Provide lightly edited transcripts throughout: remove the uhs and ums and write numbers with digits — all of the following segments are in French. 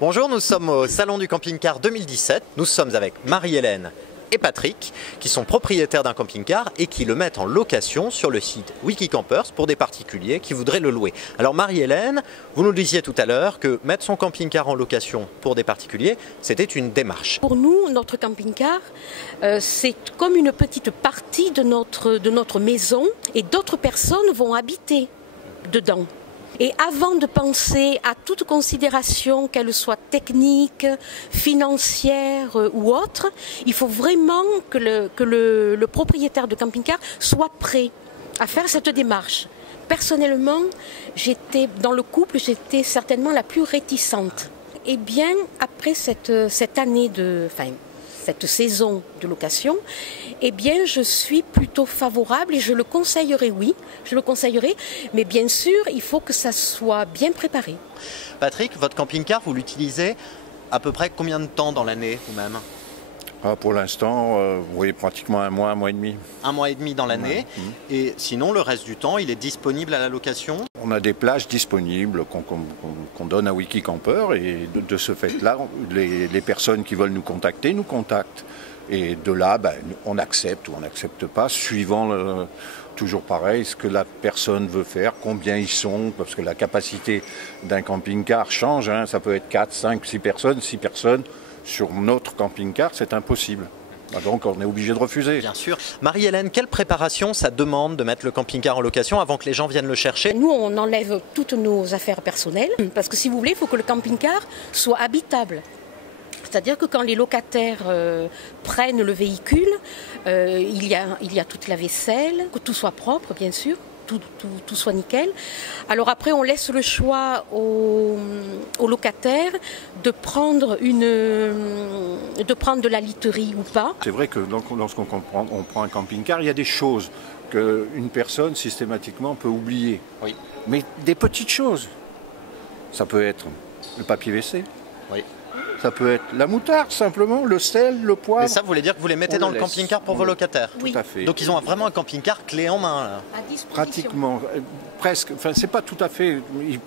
Bonjour, nous sommes au Salon du Camping-Car 2017. Nous sommes avec Marie-Hélène et Patrick, qui sont propriétaires d'un camping-car et qui le mettent en location sur le site Wikicampers pour des particuliers qui voudraient le louer. Alors Marie-Hélène, vous nous disiez tout à l'heure que mettre son camping-car en location pour des particuliers, c'était une démarche. Pour nous, notre camping-car, c'est comme une petite partie de notre maison et d'autres personnes vont habiter dedans. Et avant de penser à toute considération, qu'elle soit technique, financière ou autre, il faut vraiment que le propriétaire de camping-car soit prêt à faire cette démarche. Personnellement, dans le couple, j'étais certainement la plus réticente. Et bien, après cette saison de location, eh bien, je suis plutôt favorable et je le conseillerais, oui, je le conseillerais, mais bien sûr, il faut que ça soit bien préparé. Patrick, votre camping-car, vous l'utilisez à peu près combien de temps dans l'année vous-même ? Pour l'instant, oui, pratiquement un mois et demi. Un mois et demi dans l'année. Ouais. Et sinon, le reste du temps, il est disponible à la location ? On a des plages disponibles qu'on donne à Wikicamper et de ce fait-là, les personnes qui veulent nous contacter nous contactent. Et de là, on accepte ou on n'accepte pas, suivant toujours pareil, ce que la personne veut faire, combien ils sont, parce que la capacité d'un camping-car change, hein, ça peut être 4, 5, 6 personnes, 6 personnes. Sur notre camping-car, c'est impossible. Donc on est obligé de refuser. Bien sûr. Marie-Hélène, quelle préparation ça demande de mettre le camping-car en location avant que les gens viennent le chercher ? Nous, on enlève toutes nos affaires personnelles, parce que si vous voulez, il faut que le camping-car soit habitable. C'est-à-dire que quand les locataires prennent le véhicule, il y a toute la vaisselle, que tout soit propre, bien sûr. Tout soit nickel. Alors après, on laisse le choix aux locataires de prendre de la literie ou pas. C'est vrai que lorsqu'on prend un camping-car, il y a des choses qu'une personne systématiquement peut oublier. Oui. Mais des petites choses. Ça peut être le papier WC. Oui. Ça peut être la moutarde, simplement, le sel, le poivre. Mais ça, vous voulez dire que vous les mettez dans le camping-car pour vos locataires ? Oui. Tout à fait. Donc ils ont vraiment un camping-car clé en main, là. À disposition. Pratiquement, presque. Enfin, c'est pas tout à fait. Il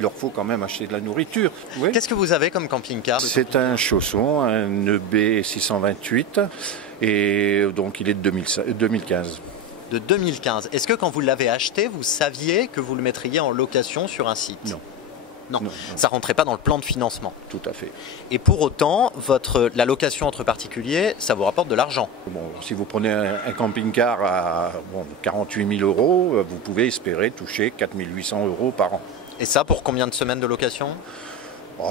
leur faut quand même acheter de la nourriture. Oui. Qu'est-ce que vous avez comme camping-car ? C'est un Chausson, un EB 628, et donc il est de 2015. De 2015. Est-ce que quand vous l'avez acheté, vous saviez que vous le mettriez en location sur un site ? Non. Non, ça ne rentrait pas dans le plan de financement. Tout à fait. Et pour autant, la location entre particuliers, ça vous rapporte de l'argent. Bon, si vous prenez un camping-car à 48 000 €, vous pouvez espérer toucher 4 800 € par an. Et ça pour combien de semaines de location ?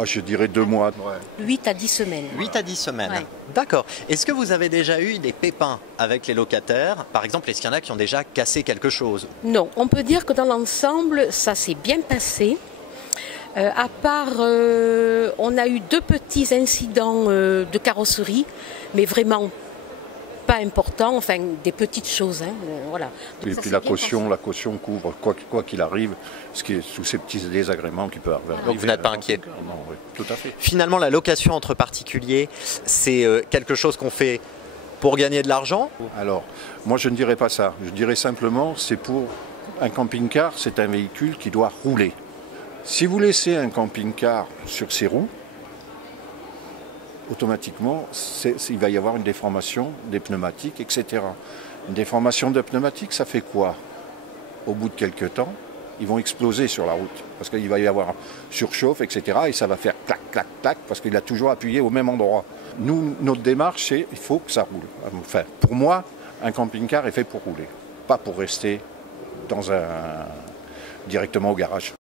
Je dirais 2 mois. Ouais. 8 à 10 semaines. 8 à 10 semaines. Ouais. D'accord. Est-ce que vous avez déjà eu des pépins avec les locataires ? Par exemple, est-ce qu'il y en a qui ont déjà cassé quelque chose ? Non, on peut dire que dans l'ensemble, ça s'est bien passé. À part, on a eu 2 petits incidents de carrosserie, mais vraiment pas importants, enfin des petites choses. Hein, voilà. Et puis la caution couvre quoi qu'il arrive, tous ces petits désagréments qui peuvent arriver. Donc vous n'êtes pas inquiet ? Non, oui, tout à fait. Finalement, la location entre particuliers, c'est quelque chose qu'on fait pour gagner de l'argent ? Alors, moi je ne dirais pas ça. Je dirais simplement, c'est pour un camping-car, c'est un véhicule qui doit rouler. Si vous laissez un camping-car sur ses roues, automatiquement, il va y avoir une déformation des pneumatiques, etc. Une déformation de pneumatiques, ça fait quoi ? Au bout de quelques temps, ils vont exploser sur la route, parce qu'il va y avoir surchauffe, etc. Et ça va faire clac, clac, clac, parce qu'il a toujours appuyé au même endroit. Nous, notre démarche, c'est il faut que ça roule. Enfin, pour moi, un camping-car est fait pour rouler, pas pour rester directement au garage.